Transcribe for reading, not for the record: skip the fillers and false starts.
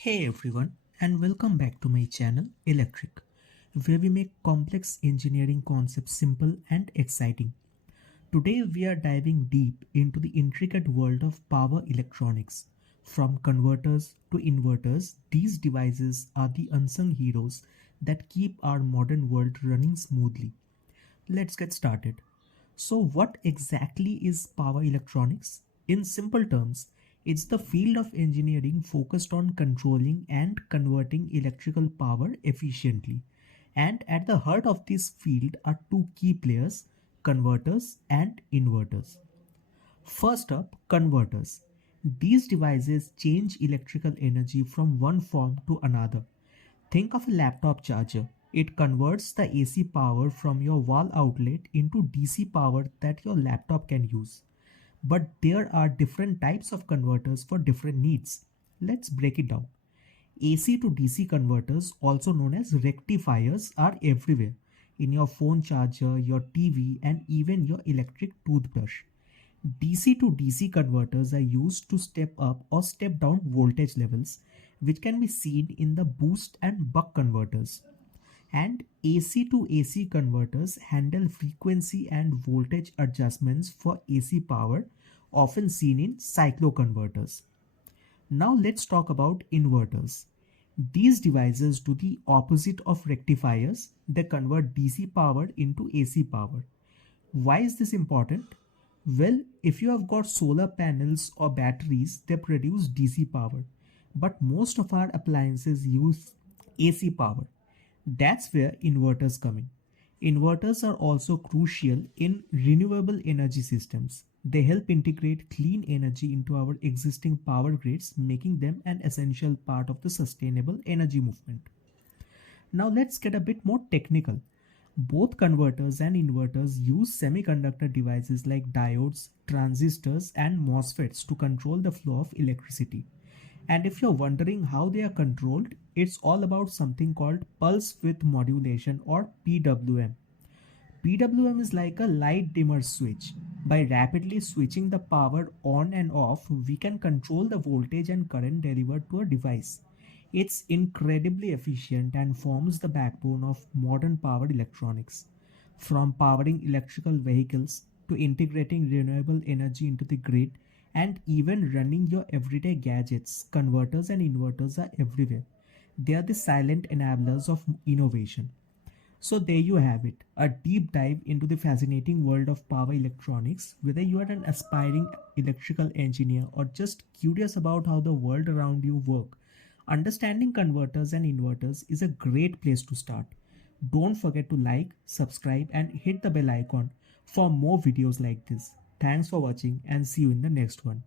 Hey everyone, and welcome back to my channel Electrick, where we make complex engineering concepts simple and exciting. Today we are diving deep into the intricate world of power electronics. From converters to inverters, these devices are the unsung heroes that keep our modern world running smoothly. Let's get started. So, what exactly is power electronics? In simple terms, it's the field of engineering focused on controlling and converting electrical power efficiently. And at the heart of this field are two key players: converters and inverters. First up, converters. These devices change electrical energy from one form to another. Think of a laptop charger. It converts the AC power from your wall outlet into DC power that your laptop can use. But there are different types of converters for different needs. Let's break it down. AC to DC converters, also known as rectifiers, are everywhere in your phone charger, your TV, and even your electric toothbrush. DC to DC converters are used to step up or step down voltage levels, which can be seen in the boost and buck converters. And AC to AC converters handle frequency and voltage adjustments for AC power, often seen in cycloconverters. Now let's talk about inverters. These devices do the opposite of rectifiers. They convert DC power into AC power. Why is this important? Well, if you have got solar panels or batteries, they produce DC power. But most of our appliances use AC power. That's where inverters come in. Inverters are also crucial in renewable energy systems. They help integrate clean energy into our existing power grids, making them an essential part of the sustainable energy movement. Now let's get a bit more technical. Both converters and inverters use semiconductor devices like diodes, transistors, and MOSFETs to control the flow of electricity. And if you're wondering how they are controlled, it's all about something called pulse width modulation, or PWM. PWM is like a light dimmer switch. By rapidly switching the power on and off, we can control the voltage and current delivered to a device. It's incredibly efficient and forms the backbone of modern power electronics. From powering electrical vehicles to integrating renewable energy into the grid and even running your everyday gadgets, converters and inverters are everywhere. They are the silent enablers of innovation. So there you have it, a deep dive into the fascinating world of power electronics. Whether you are an aspiring electrical engineer or just curious about how the world around you work, understanding converters and inverters is a great place to start. Don't forget to like, subscribe and hit the bell icon for more videos like this. Thanks for watching and see you in the next one.